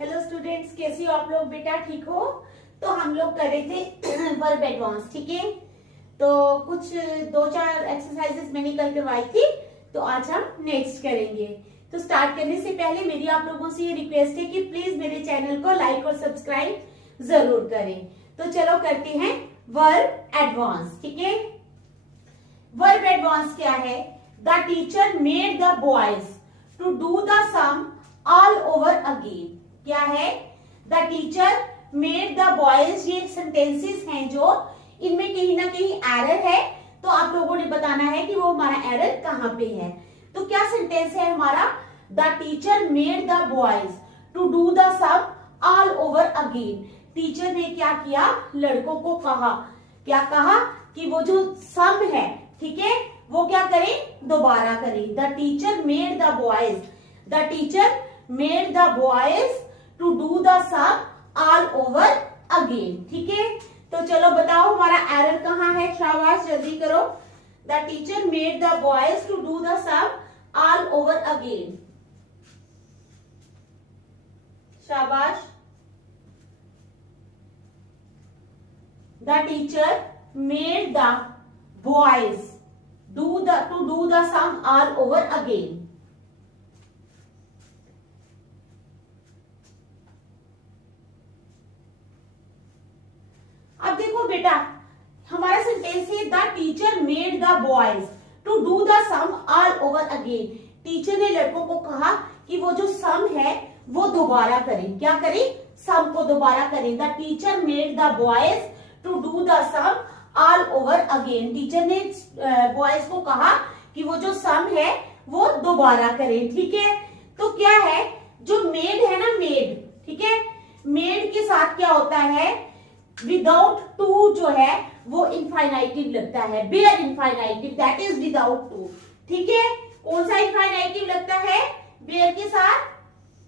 Hello students, कैसे हो आप लोग? बेटा ठीक हो? तो हम लोग कर रहे थे वर्ब एडवांस, ठीक है। तो कुछ 2-4 एक्सरसाइजेस मैंने कल करवाई थी, तो आज हम नेक्स्ट करेंगे। तो स्टार्ट करने से पहले मेरी आप लोगों से ये रिक्वेस्ट है कि प्लीज मेरे चैनल को लाइक और सब्सक्राइब जरूर करें। तो चलो करते हैं वर्ब एडवांस, ठीक है। वर्ब एडवांस क्या है? The teacher made the boys to do the sum all over again. क्या है? The teacher made the boys. ये सेंटेंसेस हैं जो इनमें कहीं ना कहीं एरर है, तो आप लोगों ने बताना है कि वो हमारा एरर कहां पे है। तो क्या सेंटेंस है हमारा? The teacher made the boys to do the sum all over again. Teacher ने क्या किया? लड़कों को कहा, क्या कहा? कि वो जो सम है, ठीक है, वो क्या करें? दोबारा करें। The teacher made the boys, the teacher made the boys to do the sum all over again, ठीक है। तो चलो बताओ हमारा एरर कहां है? शाबाश, जल्दी करो। The teacher made the boys to do the sum all over again. शाबाश। The teacher made the boys to do the sum all over again. अब देखो बेटा, हमारा सेंटेंस है the teacher made the boys to do the sum all over again. Teacher ने लड़कों को कहा कि वो जो सम है वो दोबारा करें। क्या करें? सम को दोबारा करें। The teacher made the boys to do the sum all over again. Teacher ने बॉयज को कहा कि वो जो सम है वो दोबारा करें, ठीक है। तो क्या है? जो मेड है ना, मेड, ठीक है, मेड के साथ क्या होता है? विदाउट टू जो है वो इनफाइनाइटिव लगता है, bare infinitive, that is without to, ठीक है। कौन सा इनफाइनाइटिव लगता है बेयर के साथ?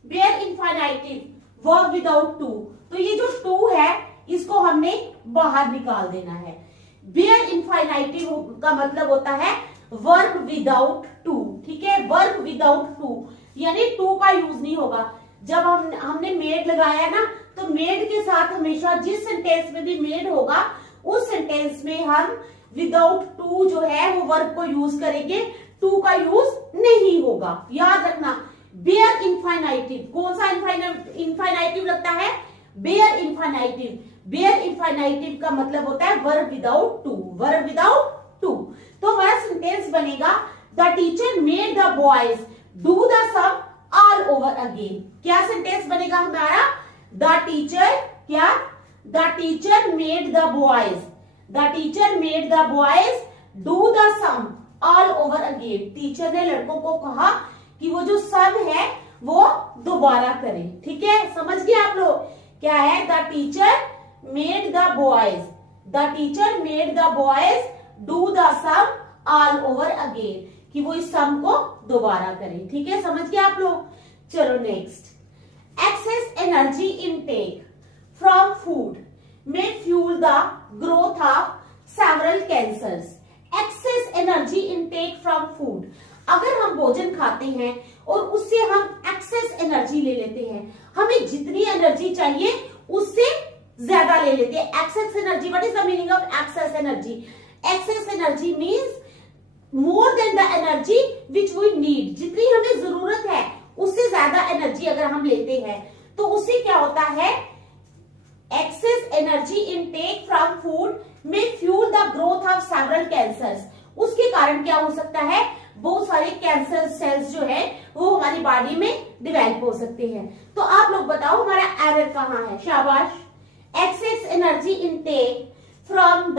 Bare infinitive, verb without to. तो ये जो टू है इसको हमने बाहर निकाल देना है। बेयर इनफाइनाइटिव का मतलब होता है वर्ब विदाउट टू, ठीक है। वर्ब विदाउट टू यानी टू का यूज नहीं होगा। जब हमने मेड लगाया ना, तो मेड के साथ हमेशा जिस सेंटेंस में भी मेड होगा उस सेंटेंस में हम विदाउट टू जो है वो वर्ब को यूज करेंगे, टू का यूज नहीं होगा। याद रखना, बेयर इनफाइनाइटिव, कौन सा इनफाइनाइटिव लगता है? बेयर इनफाइनाइटिव। बेयर इनफाइनाइटिव का मतलब होता है verb without to, verb without to. तो हमारा सेंटेंस बनेगा the teacher made the boys do the sum all over again. क्या सेंटेंस बनेगा हमारा? द टीचर, क्या? The teacher made the boys, the teacher made the boys do the sum all over again. Teacher ने लड़कों को कहा कि वो जो सम है वो दोबारा करें, ठीक है। समझ गए आप लोग? क्या है? The teacher made the boys, the teacher made the boys do the sum all over again, कि वो इस सम को दोबारा करें, ठीक है। समझ गए आप लोग? चलो next. Excess energy intake from food may fuel the growth of several cancers. Excess energy intake from food. अगर हम भोजन खाते हैं और उससे हम एक्सेस एनर्जी ले लेते हैं, हमें जितनी एनर्जी चाहिए उससे ज्यादा ले लेते हैं। Excess energy, what is the meaning of excess energy? Excess energy means more than the energy which we need. जितनी हमें जरूरत है उससे ज्यादा एनर्जी अगर हम लेते हैं तो उससे क्या होता है? Excess energy intake from food may fuel the growth of several cancers. उसके कारण क्या हो सकता है? बहुत सारे कैंसर सेल्स जो है वो हमारी बॉडी में डिवेलप हो सकते हैं। तो आप लोग बताओ हमारा एरर कहां है? शाबाश। Excess energy intake from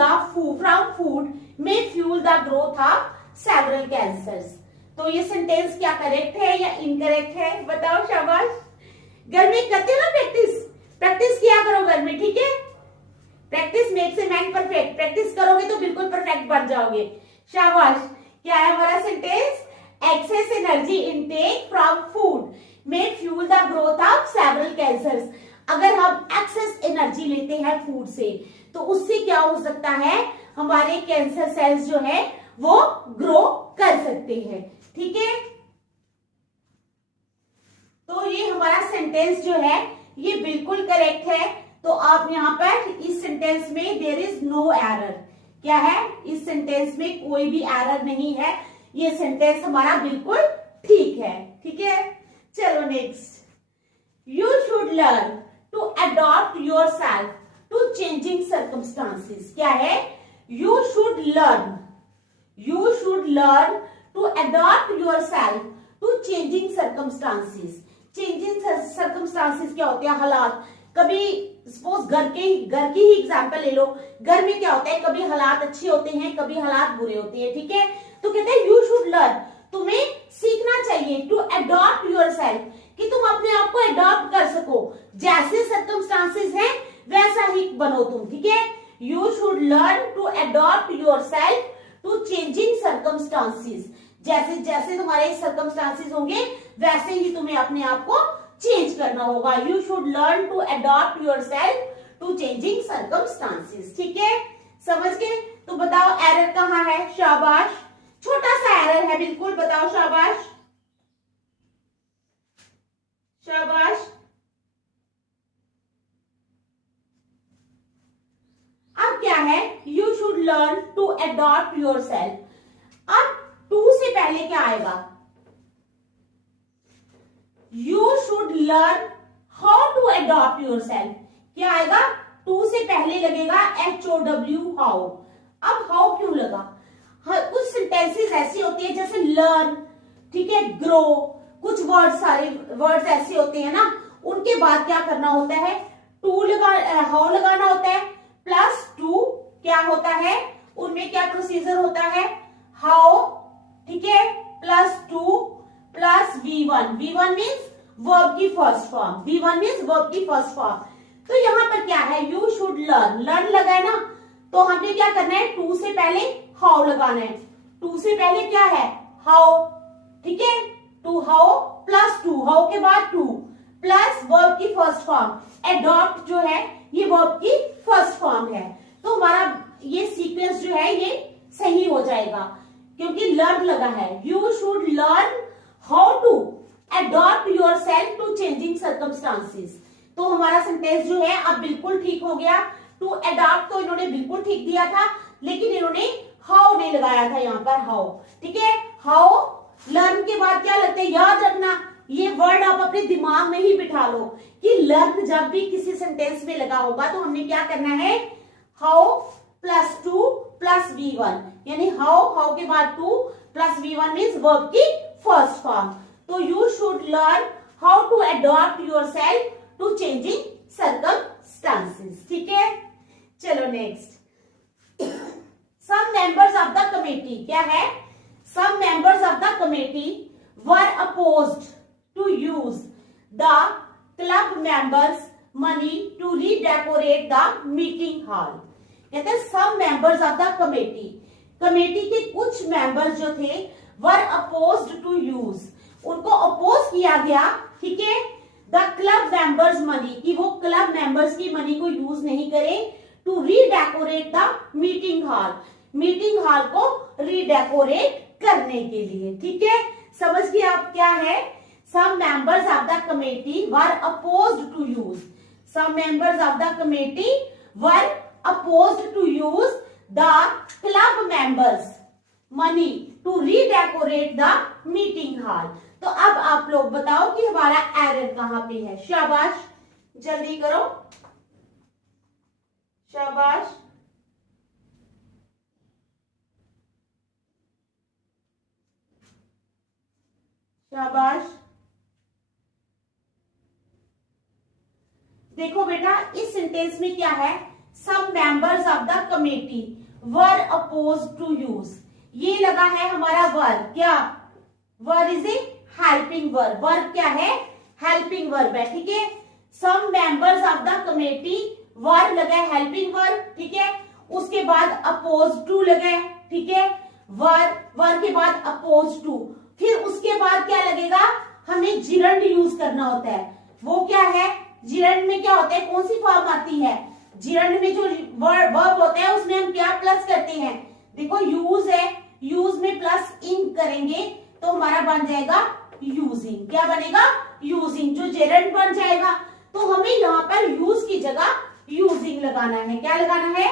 food may fuel the growth of several cancers. तो ये सेंटेंस क्या करेक्ट है या इनकरेक्ट है? बताओ। शाबाश। घर में करते हो ना प्रैक्टिस? प्रैक्टिस किया करो घर में, ठीक है। Practice makes a man perfect. Practice करोगे तो बिल्कुल परफेक्ट बन जाओगे। शाबाश। क्या है हमारा sentence? Excess energy intake from food may fuel the growth of several cancers. अगर हम एक्सेस एनर्जी लेते हैं फूड से तो उससे क्या हो सकता है? हमारे कैंसर सेल्स जो है वो ग्रो कर सकते हैं, ठीक है। तो ये हमारा सेंटेंस जो है ये बिल्कुल करेक्ट है। तो आप यहाँ पर इस सेंटेंस में देयर इज नो एरर, क्या है, इस सेंटेंस में कोई भी एरर नहीं है, ये सेंटेंस हमारा बिल्कुल ठीक है। ठीक है, चलो next. You should learn to adopt yourself to changing circumstances. क्या है, you should learn to adopt yourself to changing circumstances. Changing circumstances क्या होते हैं, हालात। कभी सपोज घर की ही एग्जांपल ले लो, घर में क्या होता है, कभी हालात अच्छे होते हैं, कभी हालात बुरे होते हैं। ठीक है, तो कहते हैं यू शुड लर्न, तुम्हें सीखना चाहिए, टू अडॉप्ट योरसेल्फ, कि तुम अपने आप को अडॉप्ट कर सको, जैसे सर्कमस्टांसेस हैं वैसा ही बनो तुम। ठीक है, you should learn to adopt yourself to changing circumstances, जैसे जैसे तुम्हारे सर्कमस्टांसेस होंगे वैसे ही तुम्हें अपने आप को चेंज करना होगा। You should learn to adopt yourself to changing circumstances. ठीक है, समझ गए? तो बताओ एरर कहाँ है? शाबाश, छोटा सा एरर है बिल्कुल, बताओ शाबाश शाबाश। अब क्या है, you should learn to adopt yourself. अब टू से पहले क्या आएगा, you should learn how to adopt yourself. क्या आएगा, टू से पहले लगेगा HOW, हाउ। अब हाउ क्यों लगा? कुछ सेंटेंसेस ऐसी होती है जैसे लर्न, ठीक है, ग्रो, कुछ सारे वर्ड्स ऐसे होते हैं ना, उनके बाद क्या करना होता है, हाउ लगाना होता है, प्लस टू क्या होता है, उनमें क्या प्रोसीजर होता है, हाउ, ठीक है, plus to plus V1 means verb की first form, V1 means verb की फर्स्ट फॉर्म। तो यहां पर क्या है, यू शुड लर्न लगा है ना, तो हमने क्या करना है, टू से पहले हाउ लगाना है। टू से पहले क्या है, हाउ, ठीक है, to how plus to, how के बाद टू प्लस वर्ब की फर्स्ट फॉर्म, एडॉप्ट जो है ये वर्ब की फर्स्ट फॉर्म है। तो हमारा ये सीक्वेंस जो है ये सही हो जाएगा क्योंकि लर्न लगा है। You should learn how to adopt yourself to changing circumstances. तो हमारा सेंटेंस जो है अब बिल्कुल ठीक हो गया। टू अडॉप्ट तो इन्होंने बिल्कुल ठीक दिया था, लेकिन इन्होंने हाउ नहीं लगाया था यहाँ पर, हाउ, ठीक है। हाउ लर्न के बाद क्या लगता है, याद रखना, ये वर्ड आप अपने दिमाग में ही बिठा लो कि लर्न जब भी किसी सेंटेंस में लगा होगा तो हमने क्या करना है, how plus to plus V1, यानी हाउ के बाद to plus V1 means verb की फर्स्ट फॉर्म। तो you should learn how to adopt yourself to changing circumstances. ठीक है, चलो next. Some members of the committee, क्या है, some members of the committee were opposed to use the club members money to redecorate the meeting hall. कहते हैं some members of the committee, committee के कुछ members जो थे were opposed to use, उनको oppose किया गया, ठीक है, द क्लब मेंबर्स मनी, कि वो क्लब मेंबर्स की मनी को यूज नहीं करें, to redecorate the meeting hall, meeting hall को रीडेकोरेट करने के लिए। ठीक है, समझ गए आप क्या है, some members of the committee were opposed to use, some members of the committee were opposed to use the club members money to redecorate the meeting hall. तो अब आप लोग बताओ कि हमारा एरर कहां पे है, शाबाश, जल्दी करो, शाबाश। शाबाश, देखो बेटा इस सेंटेंस में क्या है, some members of the committee were opposed to use, ये लगा है हमारा वर्ब, क्या, verb is a helping verb, verb क्या है, हेल्पिंग वर्ब है, ठीक है। Some members of the committee, verb लगा है हेल्पिंग वर्ब, ठीक है, उसके बाद अपोज टू लगा है, ठीक है, वर्ब के बाद अपोज टू, फिर उसके बाद क्या लगेगा, हमें जिरंड यूज करना होता है, वो क्या है, जिरंड में क्या होता है, कौन सी फॉर्म आती है, जिरंड में जो वर्ब होता है उसमें हम क्या प्लस करते हैं, देखो यूज है, यूज में प्लस इन करेंगे तो हमारा बन जाएगा यूजिंग, क्या बनेगा, यूजिंग, जो जेरंड बन जाएगा। तो हमें यहां पर यूज की जगह यूजिंग लगाना है। क्या लगाना है?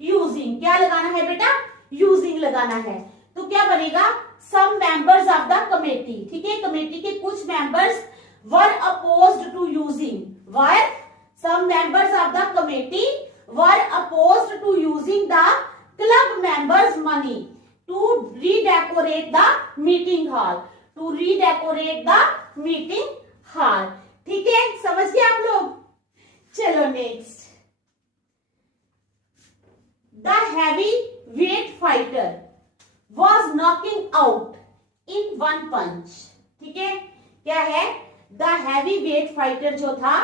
यूजिंग। क्या लगाना है बेटा? यूजिंग लगाना है। तो क्या बनेगा? Some members of the committee. ठीक है, कमेटी के कुछ members were opposed to using. Were some members of the committee were opposed to using the club members money to redecorate the meeting hall. To redecorate the meeting hall. ठीक है, समझ गए आप लोग? चलो next. The heavy weight fighter was knocking out in one punch. ठीक है, क्या है? द हैवी वेट फाइटर जो था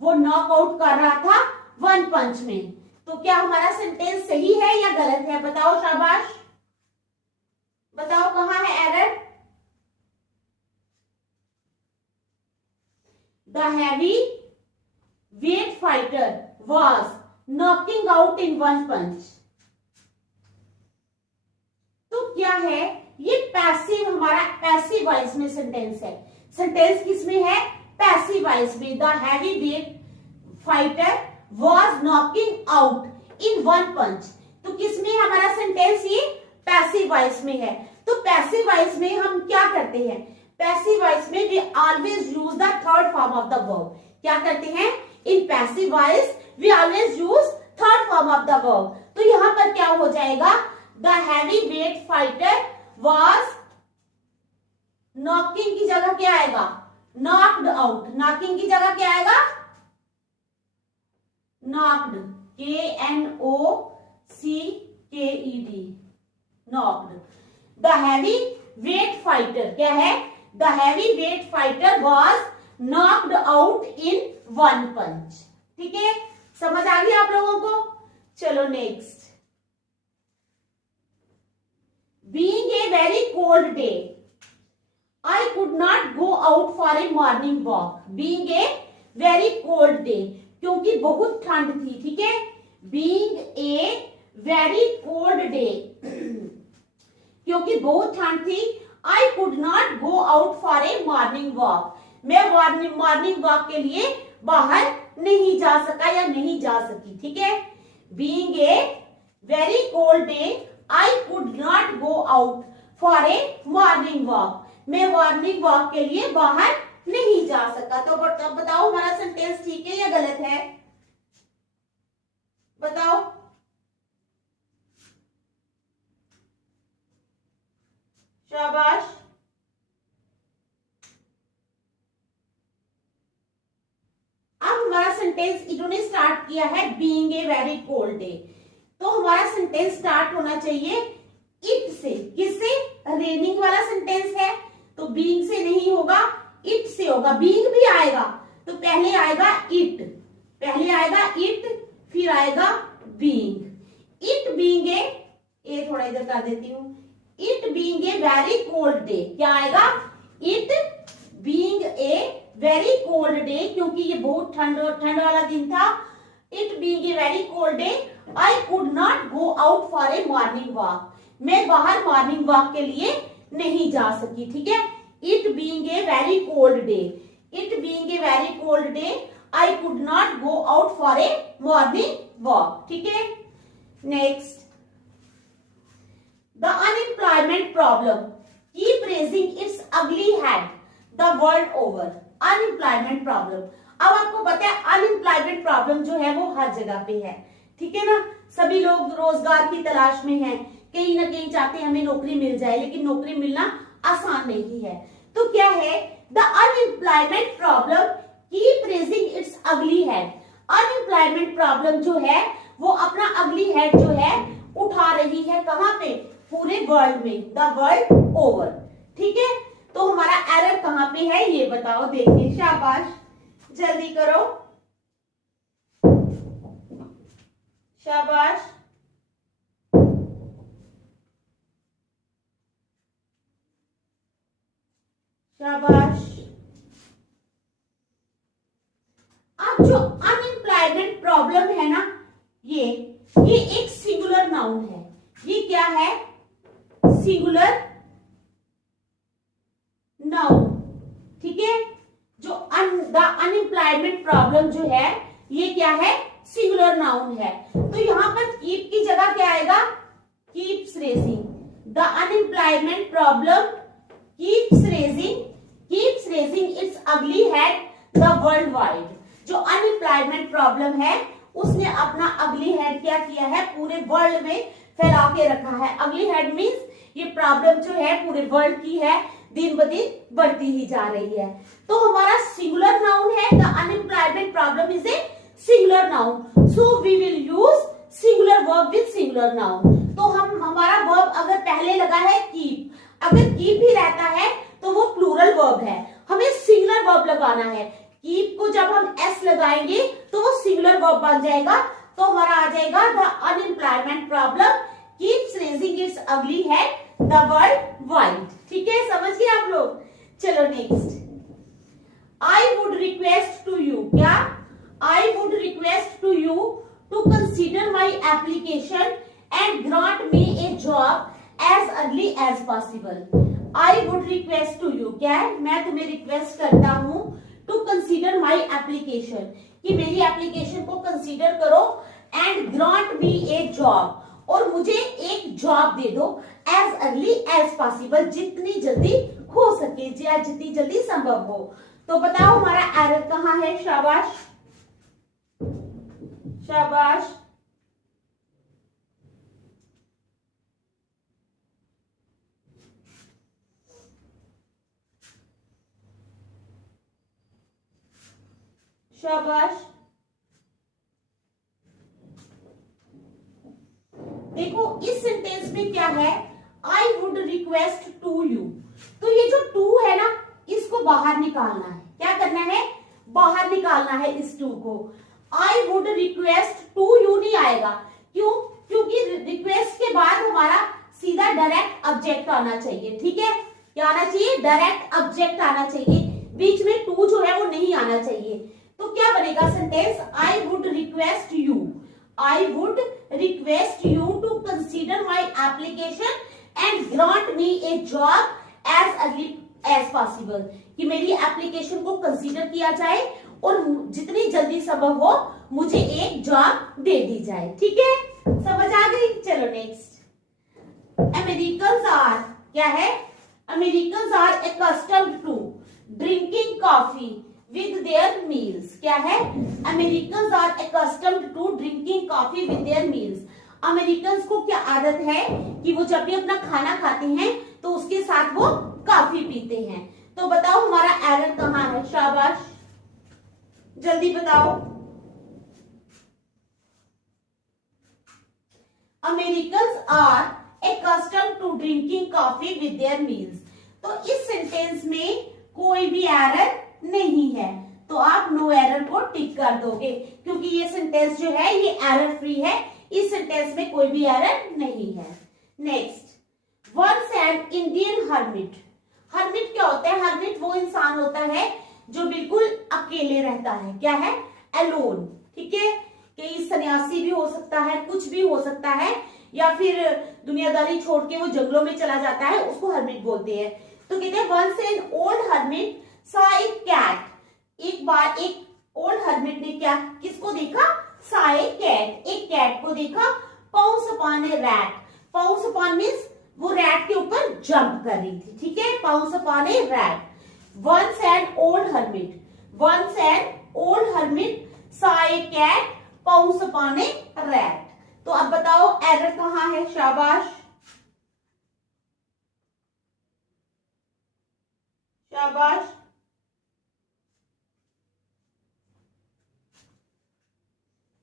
वो नॉकआउट कर रहा था वन पंच में। तो क्या हमारा सेंटेंस सही है या गलत है? बताओ, शाबाश बताओ, कहां है error? The heavy weight fighter was knocking out in one punch. तो क्या है? ये पैसिव, हमारा पैसिव वॉइस में सेंटेंस है। सेंटेंस किसमें है? पैसिव वॉइस में। The heavy weight fighter was knocking out in one punch. तो किसमें हमारा सेंटेंस? ये पैसिव वॉइस में है। तो पैसिव वॉइस में हम क्या करते हैं? पैसिव वॉइस में we always use the third form of the verb. क्या करते हैं? In passive voice we always use third form of the verb. तो यहां पर क्या हो जाएगा? The heavy weight fighter was knocking की जगह क्या आएगा? Knocked out. नॉकिंग की जगह क्या आएगा? Knocked. KNOCKED। Knocked. The heavy weight fighter क्या है? The heavy weight fighter was knocked out in one punch. ठीक है, समझ आ गई आप लोगों को? चलो next. Being a very cold day, I could not go out for a morning walk. Being a very cold day, क्योंकि बहुत ठंड थी। ठीक है, Being a very cold day, क्योंकि बहुत ठंड थी, I could not go out for a morning walk. मैं मॉर्निंग वॉक के लिए बाहर नहीं जा सका या नहीं जा सकी। ठीक है, Being a very cold day, I could not go out for a morning walk. मैं मॉर्निंग वॉक के लिए बाहर नहीं जा सका। तो बताओ हमारा सेंटेंस ठीक है या गलत है? बताओ। शाबाश। अब हमारा सेंटेंस इन्होंने स्टार्ट किया है being a very cold day. तो हमारा सेंटेंस स्टार्ट होना चाहिए इट से। किससे? रेनिंग वाला सेंटेंस है तो बीइंग से नहीं होगा, इट से होगा। बीइंग भी आएगा तो पहले आएगा इट, पहले आएगा इट, फिर आएगा बीइंग। इट बीइंग ए थोड़ा इधर कर देती हूं। It being a very cold day, क्या आएगा? It being a very cold day, क्योंकि ये बहुत ठंड वाला दिन था। It being a very cold day, I could not go out for a morning walk. मैं बाहर मॉर्निंग वॉक के लिए नहीं जा सकी। ठीक है, it being a very cold day, it being a very cold day, I could not go out for a morning walk. ठीक है, next. The unemployment problem keep raising its ugly head the world over. Unemployment problem, अब आपको पता है unemployment problem जो है वो हर जगह पे है। ठीक है ना, सभी लोग रोजगार की तलाश में हैं, कहीं ना कहीं चाहते हैं हमें नौकरी मिल जाए, लेकिन नौकरी मिलना आसान नहीं है। तो क्या है? The unemployment problem keep raising its ugly head. Unemployment problem जो है वो अपना अगली हेड जो है उठा रही है। कहां पे? पूरे वर्ल्ड में, द वर्ल्ड ओवर। ठीक है, तो हमारा एरर कहां पे है ये बताओ। देखिए, शाबाश, जल्दी करो, शाबाश। शाबाश। अब जो अनएम्प्लॉयमेंट प्रॉब्लम है ना, ये एक सिंगुलर नाउन है। ये क्या है? Singular noun. ठीक है, जो द अनएम्प्लॉयमेंट प्रॉब्लम जो है ये क्या है, सिंगुलर नाउन है। तो यहाँ पर कीप की जगह क्या आएगा, keeps raising. The unemployment problem keeps raising its ugly head the world wide. जो अनएम्प्लॉयमेंट प्रॉब्लम है उसने अपना अगली हेड क्या किया है, पूरे वर्ल्ड में फैला के रखा है। अगली हेड मीन्स ये प्रॉब्लम जो है पूरे वर्ल्ड की है, दिन ब दिन बढ़ती ही जा रही है। तो हमारा सिंगुलर नाउन है, the unemployment problem is a singular noun, so we will use singular verb with singular noun. तो हमारा वर्ब अगर पहले लगा है कीप, अगर कीप ही रहता है तो वो प्लूरल वर्ब है, हमें सिंगुलर वर्ब लगाना है। कीप को जब हम एस लगाएंगे तो वो सिंगुलर वर्ब बन जाएगा। तो हमारा आ जाएगा the unemployment problem keeps raising its ugly head the world wide. ठीक है, समझ गए आप लोग। चलो next, I would request to you, क्या, I would request to you to consider my application and grant me a job as early as possible. I would request to you क्या है, मैं तुम्हें रिक्वेस्ट करता हूं टू कंसीडर माई एप्लीकेशन, कि मेरी application को कंसीडर करो, and grant me a job, और मुझे एक जॉब दे दो एज अर्ली एज पॉसिबल, जितनी जल्दी हो सके या जितनी जल्दी संभव हो। तो बताओ हमारा एरर कहाँ है, शाबाश शाबाश। शाबाश। देखो इस सेंटेंस में क्या है, I would request to you, तो ये जो टू है ना इसको बाहर निकालना है। क्या करना है, बाहर निकालना है इस टू को। I would request to you नहीं आएगा, क्यों, क्योंकि रिक्वेस्ट के बाद हमारा सीधा डायरेक्ट ऑब्जेक्ट आना चाहिए। ठीक है, क्या आना चाहिए, डायरेक्ट ऑब्जेक्ट आना चाहिए, बीच में टू जो है वो नहीं आना चाहिए। तो क्या बनेगा sentence, I would request you, I would request you to consider my application and grant me a job as early as possible, कि मेरी एप्लीकेशन को कंसीडर किया जाए और जितनी जल्दी संभव हो मुझे एक जॉब दे दी जाए। ठीक है, समझ आ गई। चलो नेक्स्ट, अमेरिकन्स आर क्या है, Americans are accustomed to drinking coffee with their meals। क्या है, Americans are accustomed to drinking coffee with their meals। Americans को क्या आदत है कि वो जब भी अपना खाना खाते हैं तो उसके साथ वो कॉफी पीते हैं। तो बताओ हमारा एरर कहाँ है, शाबाश जल्दी बताओ। Americans are accustomed to drinking coffee with their meals। तो इस सेंटेंस में कोई भी एरर नहीं है, तो आप नो एरर को टिक कर दोगे, क्योंकि ये सेंटेंस जो है ये एरर फ्री है, इस सेंटेंस में कोई भी एरर नहीं है। Next, once an Indian hermit, hermit क्या होता है, हर्मिट वो इंसान होता है जो बिल्कुल अकेले रहता है, क्या है, अलोन। ठीक है, कई सन्यासी भी हो सकता है, कुछ भी हो सकता है, या फिर दुनियादारी छोड़ के वो जंगलों में चला जाता है, उसको हर्मिट बोलते हैं। तो कहते हैं once an old hermit saw a cat, एक बार एक ओल्ड हर्मिट ने क्या किसको देखा, saw a cat, एक कैट को देखा, pounce upon a rat, pounce upon means वो रैट के ऊपर जंप कर रही थी। ठीक है, pounce upon a rat, once an old hermit, once an old hermit saw a cat pounce upon a rat। तो अब बताओ एरर कहाँ है, शाबाश शाबाश।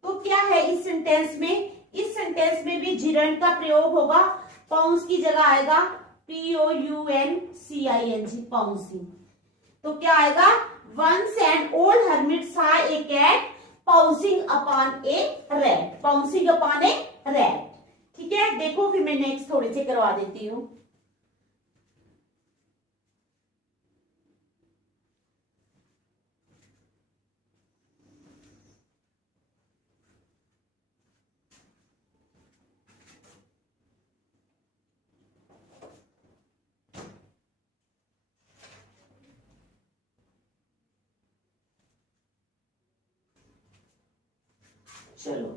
तो क्या है इस सेंटेंस में, इस सेंटेंस में भी जिरेंट का प्रयोग होगा, पाउंस की जगह आएगा POUNCING, पाउंसिंग। तो क्या आएगा, once an old hermit saw a cat pouncing upon a rat, pouncing upon a rat. ठीक है, देखो फिर मैं नेक्स्ट थोड़े से करवा देती हूँ। चलो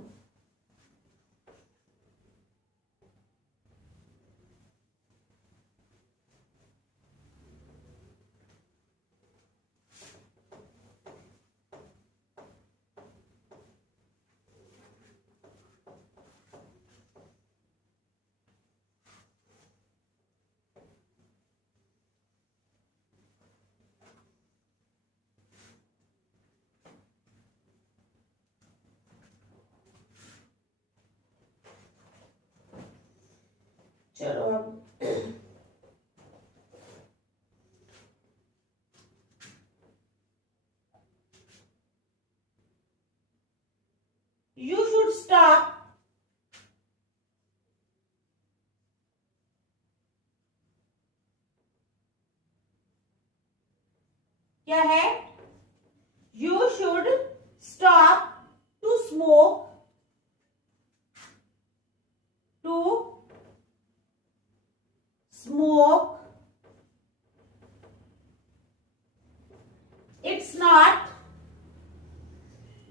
चलो अब यू शुड स्टॉप क्या है? You should stop to smoke, to smoke. It's not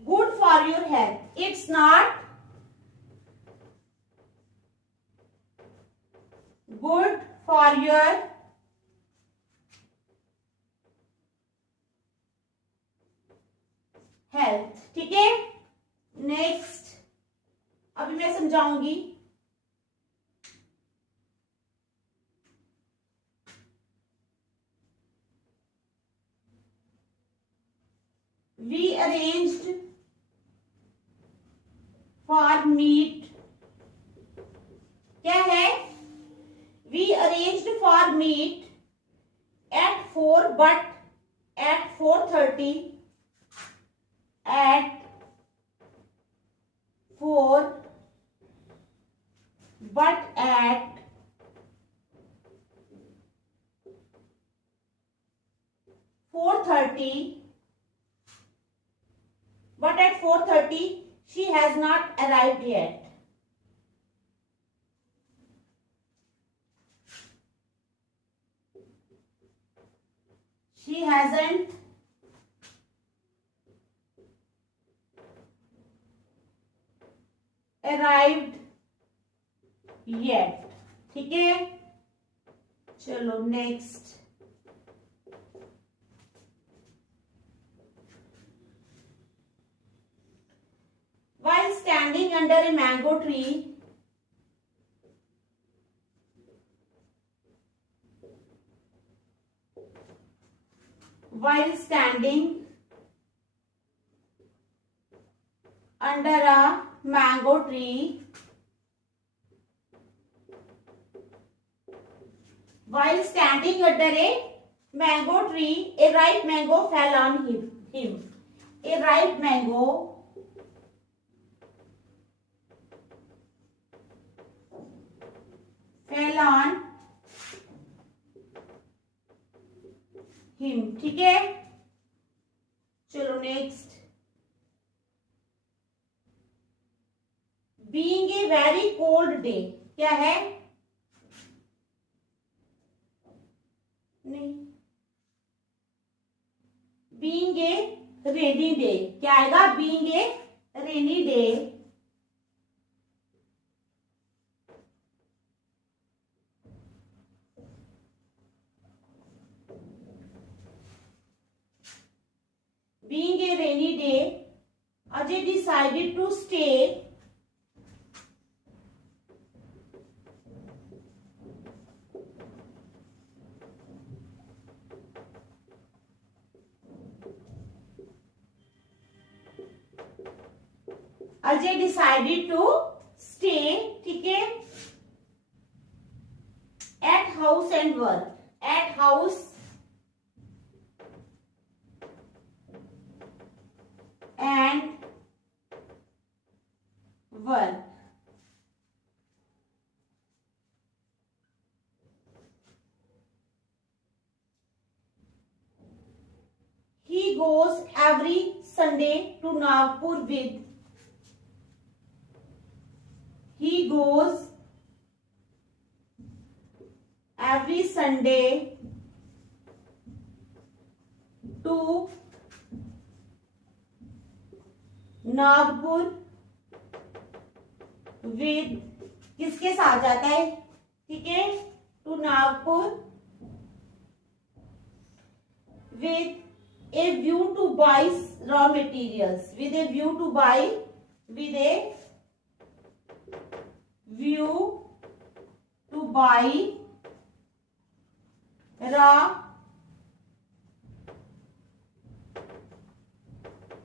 good for your health. It's not good for your health. ठीक है, नेक्स्ट अभी मैं समझाऊंगी. We arranged for meet. क्या है? We arranged for meet at 4 but at 4:30. At 4 but at 4:30. But at 4:30 she has not arrived yet. She hasn't arrived yet. ठीक है, चलो next. While standing under a mango tree, while standing under a mango tree, while standing under a mango tree, a ripe mango fell on him. A ripe mango fell on him. ठीक है, चलो next. Being a very cold day. क्या है? नहीं. Being a rainy day. क्या आएगा? Being a rainy day. Being a rainy day, Ajay decided to stay ठीक है, at house and work. At house and work. He goes every Sunday to Nagpur with. He goes every Sunday to Nagpur with किसके साथ जाता है, ठीक है, to Nagpur with a view to buy raw materials, with a view to buy raw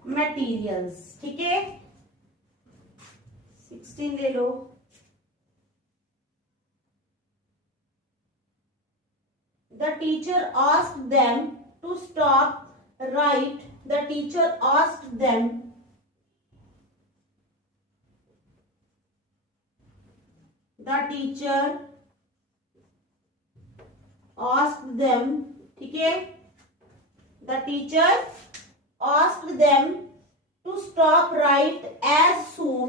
materials, ठीक है। 16 ले लो। The teacher asked them to stop, right? The teacher asked them ठीक है, the teacher asked them to stop right as soon,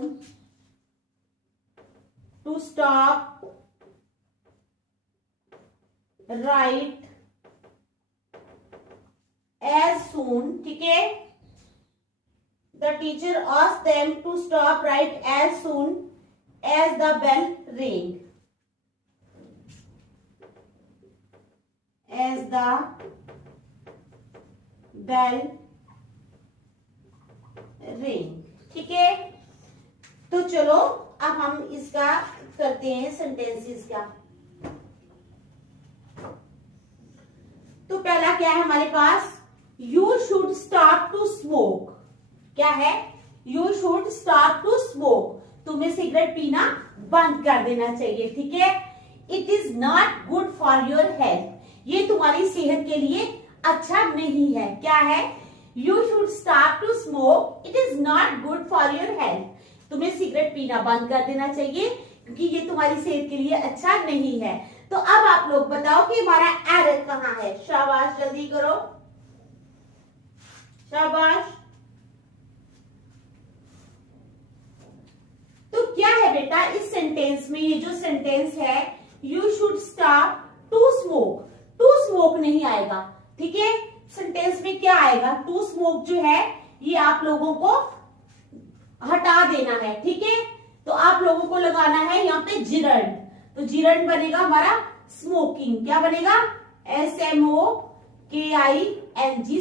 to stop right as soon, ठीक है। The teacher asked them to stop right as soon as the bell rang, as the bell rang, ठीक है। तो चलो अब हम इसका करते हैं सेंटेंसेस का। तो पहला क्या है हमारे पास, you should start to smoke. क्या है, you should start to smoke, तुम्हें सिगरेट पीना बंद कर देना चाहिए, ठीक है। It is not good for your health, ये तुम्हारी सेहत के लिए अच्छा नहीं है। क्या है, you should start to smoke, it is not good for your health, तुम्हें सिगरेट पीना बंद कर देना चाहिए क्योंकि ये तुम्हारी सेहत के लिए अच्छा नहीं है। तो अब आप लोग बताओ कि हमारा एरर कहाँ है। शाबाश, जल्दी करो, शाबाश। तो क्या है बेटा इस सेंटेंस में, ये जो सेंटेंस है you should stop to smoke, to smoke नहीं आएगा, ठीक है। सेंटेंस में क्या आएगा, टू स्मोक जो है ये आप लोगों को हटा देना है, ठीक है। तो आप लोगों को लगाना है यहाँ पे जिरंड, तो जिरंड बनेगा हमारा स्मोकिंग। क्या बनेगा, SMOKING,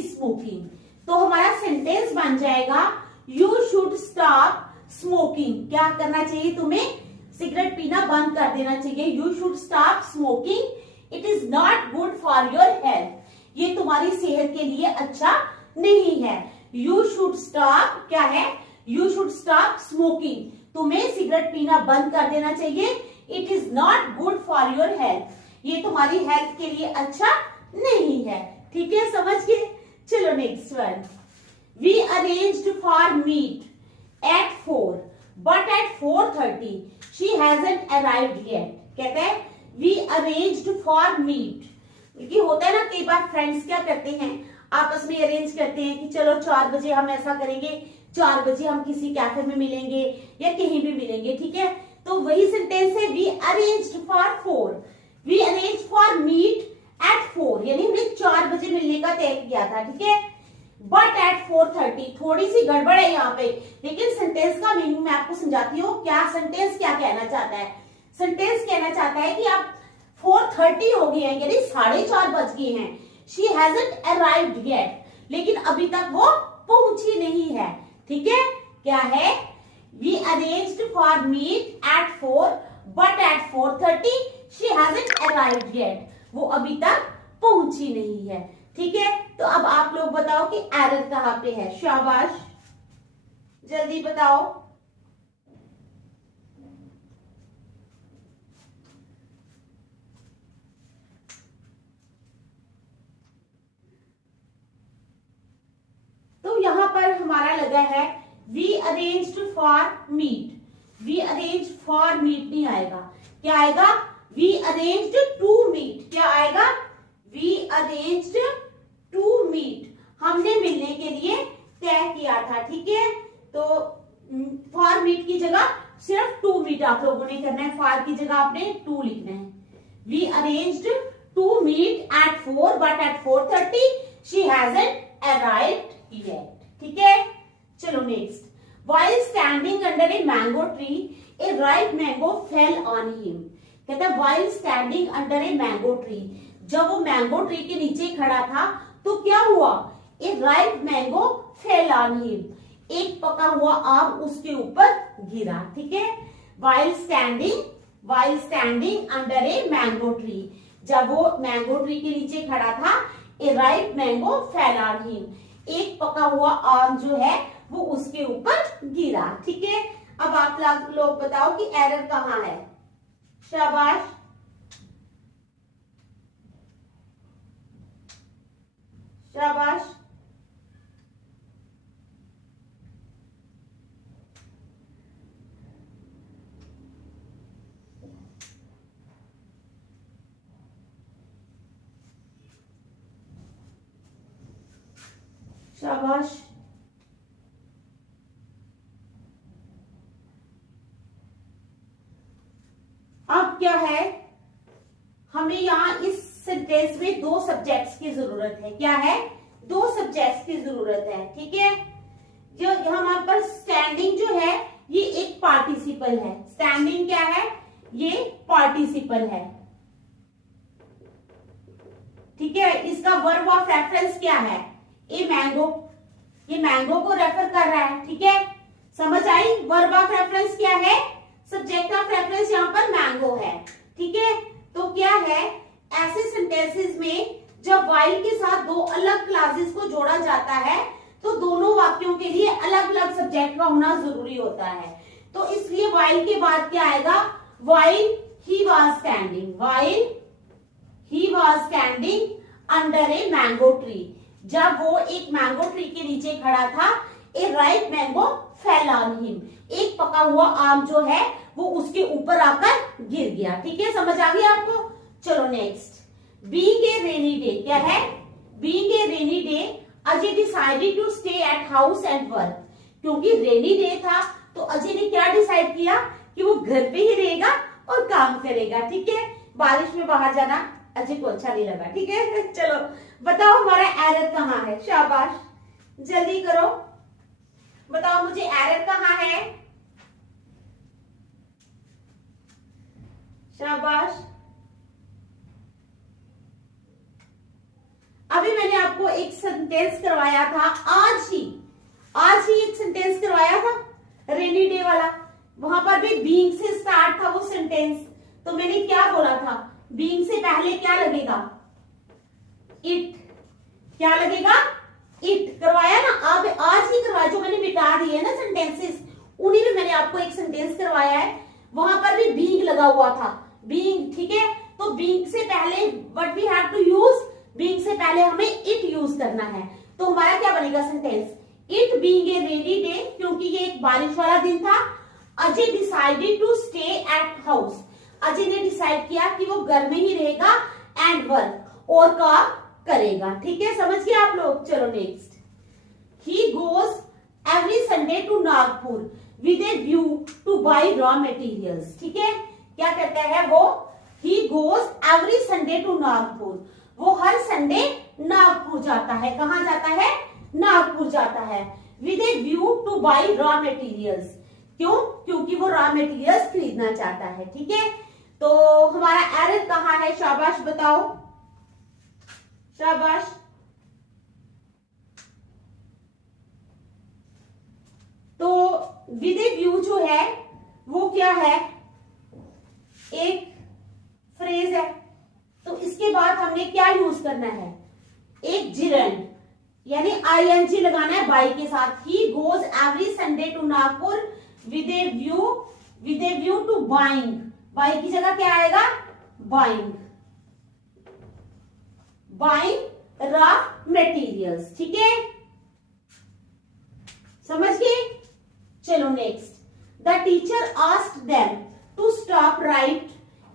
स्मोकिंग। तो हमारा सेंटेंस बन जाएगा यू शुड स्टॉप स्मोकिंग। क्या करना चाहिए तुम्हें, सिगरेट पीना बंद कर देना चाहिए। You should stop smoking, it is not good for your health, ये तुम्हारी सेहत के लिए अच्छा नहीं है। यू शुड स्टॉप क्या है, यू शुड स्टॉप स्मोकिंग, तुम्हें सिगरेट पीना बंद कर देना चाहिए। It is not good for your health, ये तुम्हारी हेल्थ के लिए अच्छा नहीं है, ठीक है, समझ गए। चलो next one, we arranged for meet at 4 but at 4:30 she hasn't arrived yet. कहते हैं वी अरेंज्ड फॉर मीट, क्योंकि होता है ना कई बार फ्रेंड्स क्या करते हैं आपस में अरेंज करते हैं कि चलो 4 बजे हम ऐसा करेंगे, 4 बजे हम किसी कैफे में मिलेंगे या कहीं भी मिलेंगे, ठीक है। तो वही सेंटेंस है we arranged for 4, we arrange for meet at 4, यानी हमने 4 बजे मिलने का तय किया था, ठीक है। बट एट 4:30, थोड़ी सी गड़बड़ है यहाँ पे, लेकिन सेंटेंस का मीनिंग मैं आपको समझाती हूँ। क्या सेंटेंस क्या कहना चाहता है, सेंटेंस कहना चाहता है कि आप 4:30 हो गए हैं, यानी 4:30 बज गए हैं। शी हैजंट अराइव्ड येट, लेकिन अभी तक वो पहुंची नहीं है, ठीक है। क्या है, we arranged for meet at 4 but at 4:30 she hasn't arrived yet, वो अभी तक पहुंची नहीं है, ठीक है। तो अब आप लोग बताओ कि एरर कहाँ पे है। शाबाश, जल्दी बताओ। तो यहां पर हमारा लगा है we arranged for meet, we arrange for meet नहीं आएगा, क्या आएगा, वी अरेंज्ड टू मीट। क्या आएगा, वी अरेंज्ड टू मीट, हमने मिलने के लिए तय किया था, ठीक है। तो फॉर मीट की जगह सिर्फ टू मीट आप लोगों ने करना है, फॉर की जगह आपने टू लिखना है। We arranged to meet at 4 but at 4:30 she hasn't arrived yet, ठीक है। चलो next, while standing under a mango tree a right mango fell on him. कहता है while standing under a mango tree, जब वो mango tree के नीचे खड़ा था तो क्या हुआ, a right mango fell on him, एक पका हुआ आम उसके ऊपर गिरा। ठीक है, while standing under a mango tree, जब वो मैंगो ट्री के नीचे खड़ा था, a right mango fell on him, एक पका हुआ आम जो है वो उसके ऊपर गिरा। ठीक है, अब आप लोग बताओ कि एरर कहाँ है। शाबाश, शाबाश। शाबाश। अब क्या है, हमें यहाँ इस सेंटेंस में दो सब्जेक्ट्स की जरूरत है। क्या है, दो सब्जेक्ट्स की जरूरत है। ठीक है, जो यहाँ पर स्टैंडिंग जो है ये एक पार्टिसिपल है। स्टैंडिंग क्या है, ये पार्टिसिपल है। ठीक है, इसका वर्ब ऑफ रेफरेंस क्या है, ए मैंगो, ये मैंगो को रेफर कर रहा है। ठीक है, समझ आई। वर्ब ऑफ रेफरेंस क्या है, सब्जेक्ट ऑफ रेफरेंस यहाँ पर मैंगो है। ठीक है, तो क्या है, ऐसे सेंटेंसेस में जब व्हाइल के साथ दो अलग क्लासेस को जोड़ा जाता है तो दोनों वाक्यों के लिए अलग अलग सब्जेक्ट का होना जरूरी होता है। तो इसलिए व्हाइल के बाद क्या आएगा, while he was standing under a mango tree, जब वो एक मैंगो ट्री के नीचे खड़ा था, a right mango fell on him, एक पका हुआ आम जो है वो उसके ऊपर आकर गिर गया। ठीक है, समझ आ गया आपको। चलो next, being a rainy day, क्या है, being a rainy day Ajay decided to stay at house and work, क्योंकि रेनी डे था तो अजय ने क्या डिसाइड किया कि वो घर पे ही रहेगा और काम करेगा। ठीक है, बारिश में बाहर जाना अजय को अच्छा नहीं लगा। ठीक है, चलो बताओ हमारा एरर कहाँ है। शाबाश, जल्दी करो, बताओ मुझे एरर कहाँ है। शाबाश। अभी मैंने आपको एक सेंटेंस करवाया था, आज ही एक सेंटेंस करवाया था रेनी डे वाला, वहां पर भी बीइंग से स्टार्ट था वो सेंटेंस। तो मैंने क्या बोला था, बीइंग से पहले क्या लगेगा, इट, क्या लगेगा, इट करवाया ना। अब आज ही करवाया, जो मैंने मिटा दिए ना सेंटेंसेस, उन्हीं में मैंने आपको एक सेंटेंस करवाया है, वहां पर भी बीइंग लगा हुआ था, बीइंग। ठीक है, तो बीइंग से पहले what we have to use, being से पहले हमें इट यूज करना है। तो हमारा क्या बनेगा sentence, it being a rainy day, क्योंकि ये एक बारिश वाला दिन था, Ajay decided to stay at house, Ajay ने डिसाइड किया कि वो घर में ही रहेगा, एंड वर्क, और काम करेगा। ठीक है, समझ गए आप लोग। चलो next, he goes every Sunday to Nagpur with a view to buy raw materials. ठीक है, क्या कहता है वो, he goes every Sunday to Nagpur, वो हर संडे नागपुर जाता है। कहाँ जाता है, नागपुर जाता है। With a view to buy raw materials, क्यों, क्योंकि वो रॉ मटेरियल्स खरीदना चाहता है। ठीक है, तो हमारा एरर कहाँ है, शाबाश बताओ, शाबाश। तो विद ए व्यू जो है वो क्या है, एक फ्रेज है, तो इसके बाद हमने क्या यूज करना है, एक जिरंड, यानी आईएनजी लगाना है बाई के साथ। He goes every Sunday to Nagpur with a view to buying, buy की जगह क्या आएगा, बाइंग रॉ मटेरियल्स। ठीक है, समझ गए। चलो next, the teacher asked them to stop write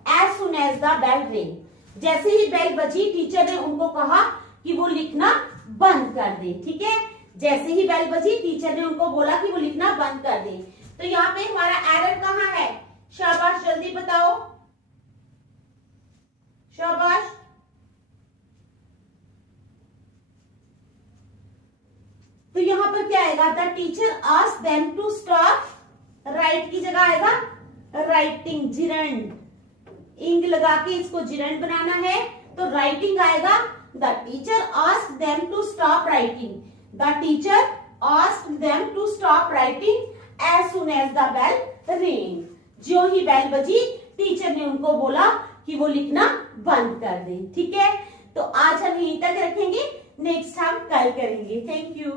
as soon as the bell ring, जैसे ही बेल बजी टीचर ने उनको कहा कि वो लिखना बंद कर दे। ठीक है, जैसे ही बेल बजी टीचर ने उनको बोला कि वो लिखना बंद कर दे। तो यहाँ पे हमारा एरर कहाँ है, शाबाश जल्दी बताओ, शाबाश। तो यहाँ पर क्या आएगा, the teacher asked them to stop, write की जगह आएगा राइटिंग, जिरंड, इंग लगा के इसको जिरंड बनाना है तो राइटिंग आएगा। The teacher asked them to stop writing, the teacher asked them to stop writing as soon as the bell ring. जो ही बेल बजी टीचर ने उनको बोला कि वो लिखना बंद कर दे। ठीक है, तो आज हम यहीं तक रखेंगे, नेक्स्ट हम कल करेंगे। Thank you.